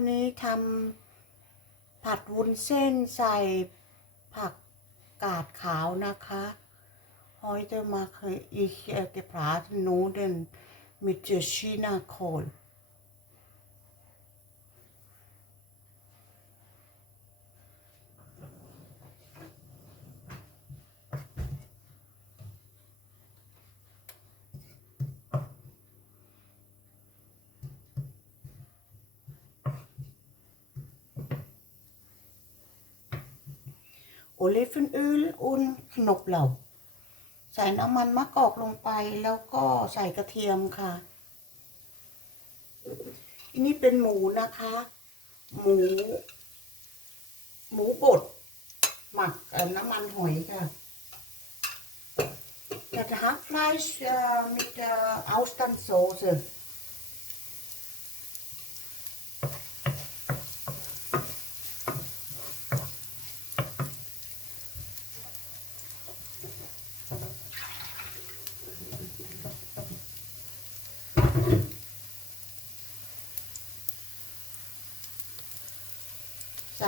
วันนี้ทำผัดวุ้นเส้นใส่ผักกาดขาวนะคะ Heute mache ich äh, gebratene Nudeln mit äh, Chinakohl. Olivenöl und Knoblauch ใส่น้ำมันมะกอกลงไปแล้วก็ใส่กระเทียมค่ะอันนี้เป็นหมูนะคะ หมู หมูบดหมักน้ำมันหอยค่ะ Das Hackfleisch äh, mit der Austernsoße.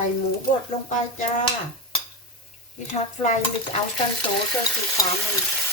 ส่หมูบดลงไปจ้าที่ทักไฟมิกเอาตันโตเจอสีขาวมัน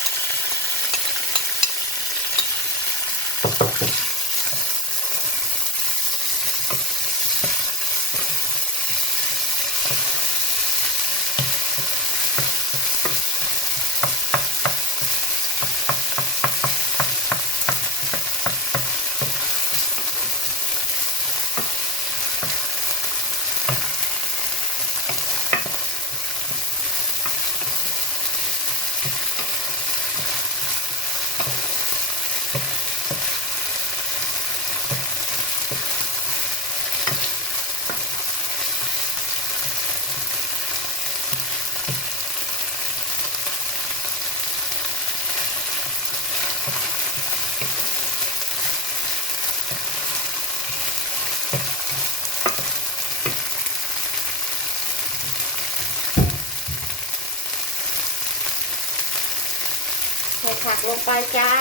ใส่ผักลงไปจ้า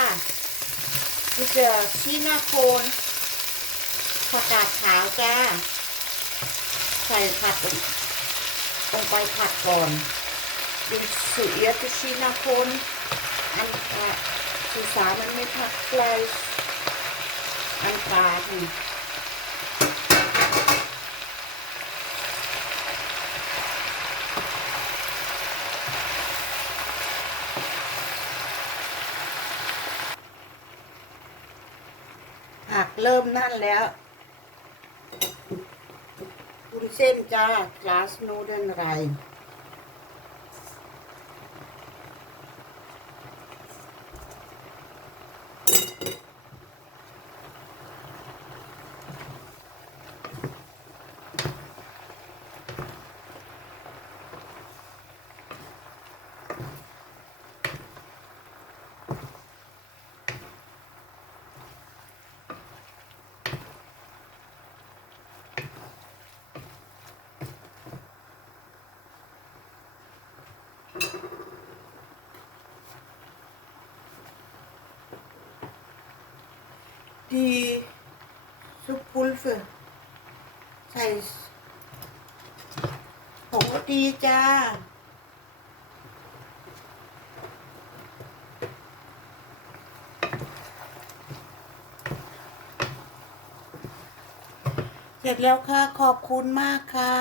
นี่เจอชีนาโคนผักกาดขาวจ้า ใส่ผัดลงไปผัดก่อนเป็นสุเอียตชีนาโคนอันกาสีสามันไม่ผักไกลอันกาที ผักเริ่มนั่นแล้วคุณเส้นจ้าคลาสนูเดนไร die Subpulver ใส่ผงกะทิจ้าเสร็จแล้วค่ะ ขอบคุณมากค่ะ